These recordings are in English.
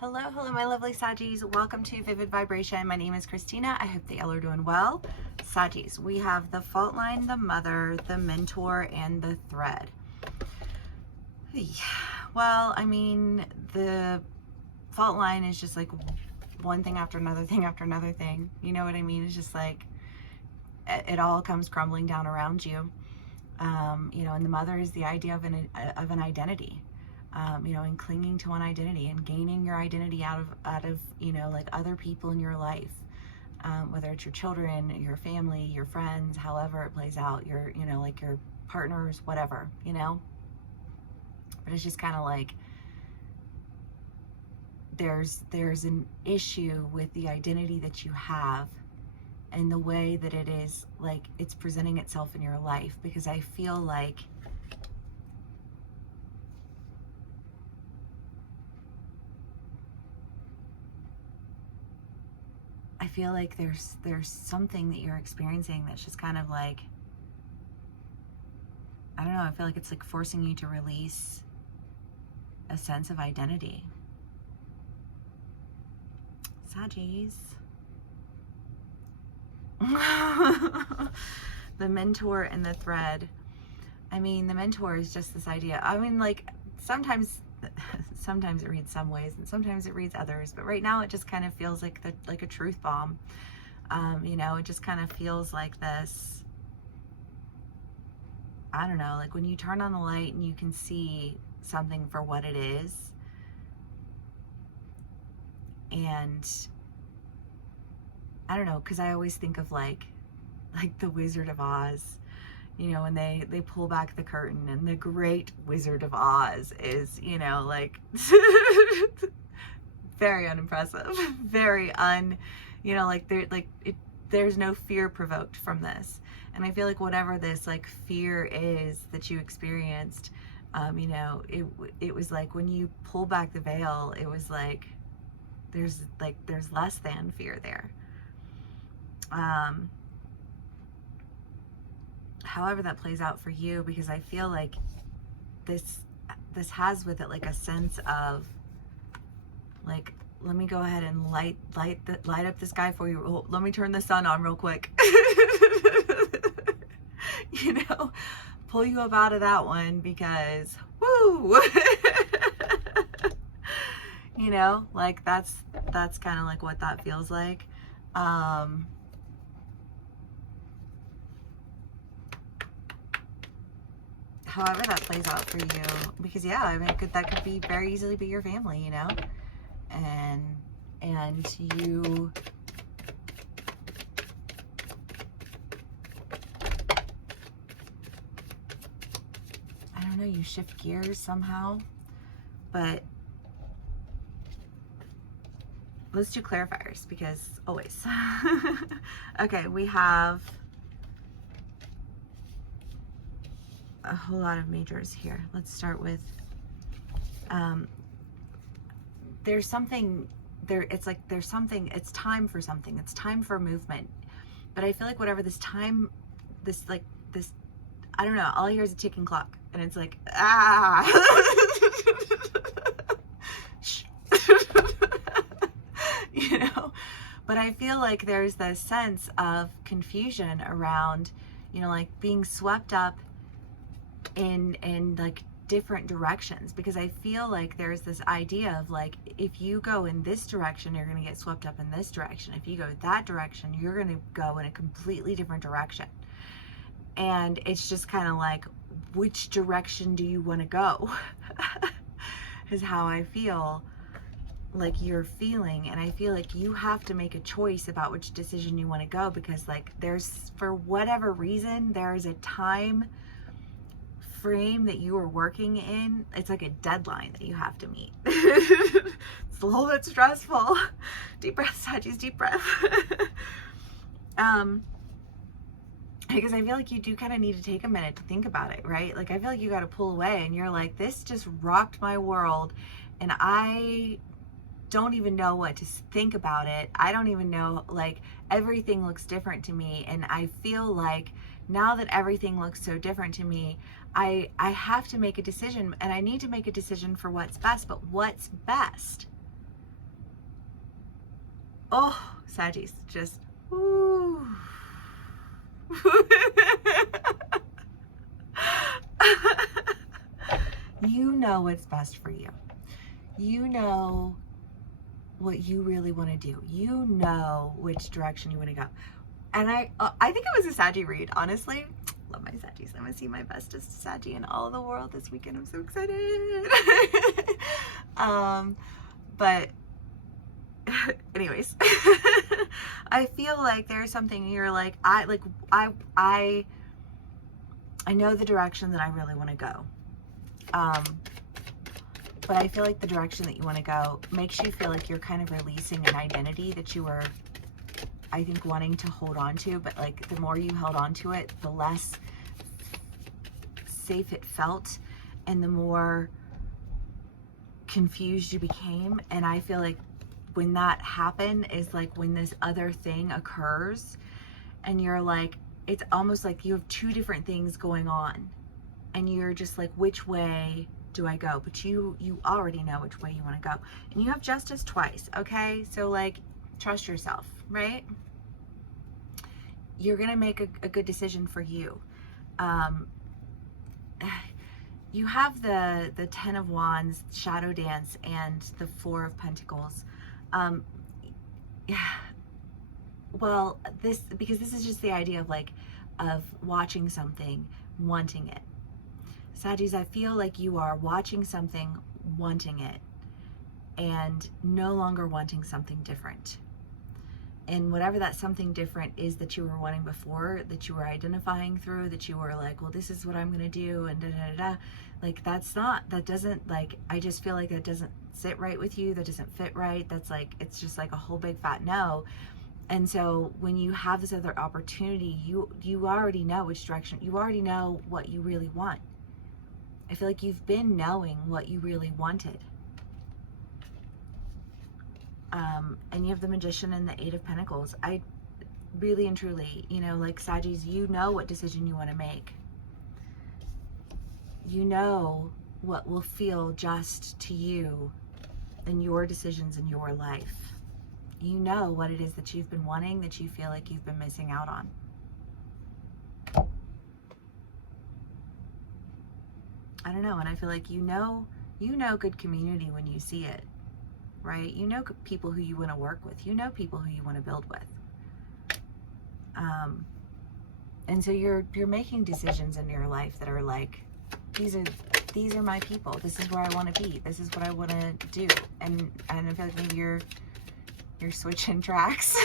Hello, my lovely Saggies. Welcome to Vivid Vibration. My name is Christina. I hope that y'all are doing well. Saggies, we have the fault line, the mother, the mentor, and the thread. Well, I mean, the fault line is just like one thing after another thing after another thing. You know what I mean? It's just like it all comes crumbling down around you. And the mother is the idea of an identity. And clinging to one identity and gaining your identity out of like other people in your life, whether it's your children, your family, your friends, however it plays out, like your partners, whatever, but it's just kind of like there's an issue with the identity that you have and the way that it is, like, it's presenting itself in your life, because I feel like there's something that you're experiencing that's just kind of like, I don't know, I feel like it's like forcing you to release a sense of identity. Saggies. The mentor and the thread. I mean, the mentor is just this idea. I mean, like, sometimes it reads some ways and sometimes it reads others, but right now it just kind of feels like a truth bomb. It just kind of feels like this, I don't know, like when you turn on the light and you can see something for what it is. And I don't know, because I always think of like the Wizard of Oz, when they pull back the curtain and the great Wizard of Oz is, like very unimpressive, very there's no fear provoked from this. And I feel like whatever this like fear is that you experienced, it was like when you pull back the veil, it was like there's less than fear there. However that plays out for you, because I feel like this has with it like a sense of like, let me go ahead and light up the sky for you. Oh, let me turn the sun on real quick. Pull you up out of that one, because woo. Like that's kind of like what that feels like. However that plays out for you, because yeah, I mean, that could be very easily be your family, and you, I don't know, you shift gears somehow. But let's do clarifiers, because always. Okay, we have a whole lot of majors here. Let's start with there's something there. It's like there's something, it's time for something, it's time for movement. But I feel like whatever this time, this I don't know, all I hear is a ticking clock, and it's like, but I feel like there's this sense of confusion around, like being swept up in like different directions, because I feel like there's this idea of like, if you go in this direction, you're going to get swept up in this direction. If you go that direction, you're going to go in a completely different direction. And it's just kind of like, which direction do you want to go? Is how I feel like you're feeling. And I feel like you have to make a choice about which decision you want to go, because like there's, for whatever reason, there is a time frame that you are working in. It's like a deadline that you have to meet. It's a little bit stressful. Deep breath, Saggies, deep breath. Because I feel like you do kind of need to take a minute to think about it, right? Like I feel like you got to pull away and you're like, this just rocked my world and I don't even know what to think about it. I don't even know, like, everything looks different to me. And I feel like now that everything looks so different to me, I have to make a decision, and I need to make a decision for what's best. But what's best? Oh, Saggies, just, ooh. You know what's best for you. You know what you really want to do. You know which direction you want to go. And I think it was a Saggy read, honestly. Love my Saggies. I'm going to see my bestest Saggy in all of the world this weekend. I'm so excited. But anyways, I feel like there's something you're like, I know the direction that I really want to go. But I feel like the direction that you want to go makes you feel like you're kind of releasing an identity that you were, I think, wanting to hold on to. But like the more you held on to it, the less safe it felt and the more confused you became. And I feel like when that happened is like when this other thing occurs and you're like, it's almost like you have two different things going on and you're just like, which way do I go? But you already know which way you want to go, and you have justice twice. Okay, so like, trust yourself, right? You're gonna make a good decision for you. You have the 10 of Wands, Shadow Dance, and the 4 of Pentacles. Well, because this is just the idea of like, of watching something, wanting it. Saggies, I feel like you are watching something, wanting it, and no longer wanting something different. And whatever that something different is that you were wanting before, that you were identifying through, that you were like, well, this is what I'm going to do, and da-da-da-da. Like, that doesn't, like, I just feel like that doesn't sit right with you. That doesn't fit right. That's like, it's just like a whole big fat no. And so when you have this other opportunity, you already know which direction, you already know what you really want. I feel like you've been knowing what you really wanted. And you have the Magician and the 8 of Pentacles. I really and truly, you know, like Saggies, you know what decision you want to make. You know what will feel just to you and your decisions in your life. You know what it is that you've been wanting, that you feel like you've been missing out on. I don't know, and I feel like you know good community when you see it, right? You know people who you want to work with. You know people who you want to build with. And so you're making decisions in your life that are like, these are my people. This is where I want to be. This is what I want to do. And I feel like maybe you're switching tracks.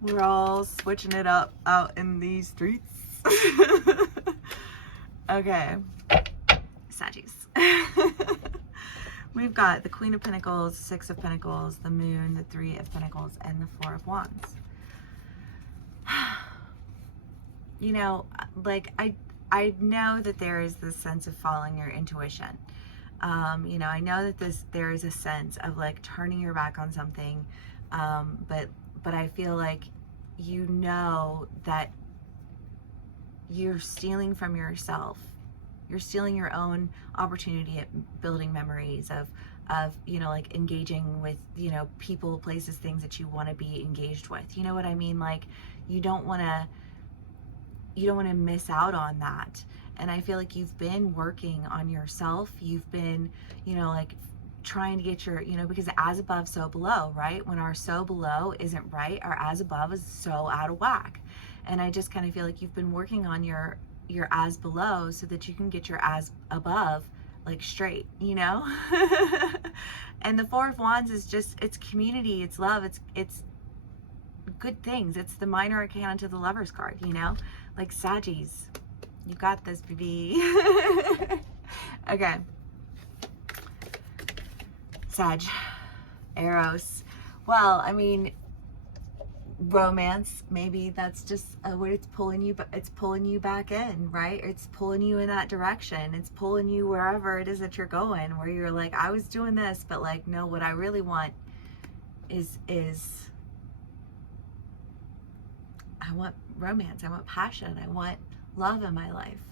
We're all switching it up out in these streets. Okay, Saggies. We've got the Queen of Pentacles, 6 of Pentacles, the Moon, the 3 of Pentacles, and the 4 of Wands. You know, like I know that there is this sense of following your intuition. You know, I know that there is a sense of like turning your back on something, but I feel like you know that you're stealing from yourself. You're stealing your own opportunity at building memories of you know, like engaging with, you know, people, places, things that you want to be engaged with. You know what I mean? Like, you don't want to miss out on that. And I feel like you've been working on yourself. You've been, you know, like trying to get your, you know, because as above, so below, right? When our so below isn't right, our as above is so out of whack. And I just kind of feel like you've been working on your as below so that you can get your as above like straight, you know? And the 4 of Wands is just, it's community, it's love, it's good things. It's the minor arcana to the Lover's card, you know? Like, Saggies, you got this, baby. Okay. Sag, Eros. Well, I mean, romance, maybe that's just what it's pulling you, but it's pulling you back in, right? It's pulling you in that direction. It's pulling you wherever it is that you're going, where you're like, I was doing this, but like, no, what I really want is I want romance. I want passion. I want love in my life.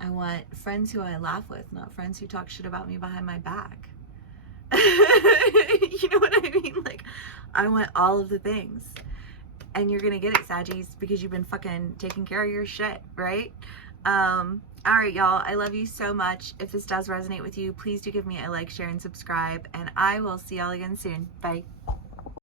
I want friends who I laugh with, not friends who talk shit about me behind my back. You know what I mean? Like, I want all of the things. And you're gonna get it, Saggies, because you've been fucking taking care of your shit, right? All right, y'all. I love you so much. If this does resonate with you, please do give me a like, share, and subscribe. And I will see y'all again soon. Bye.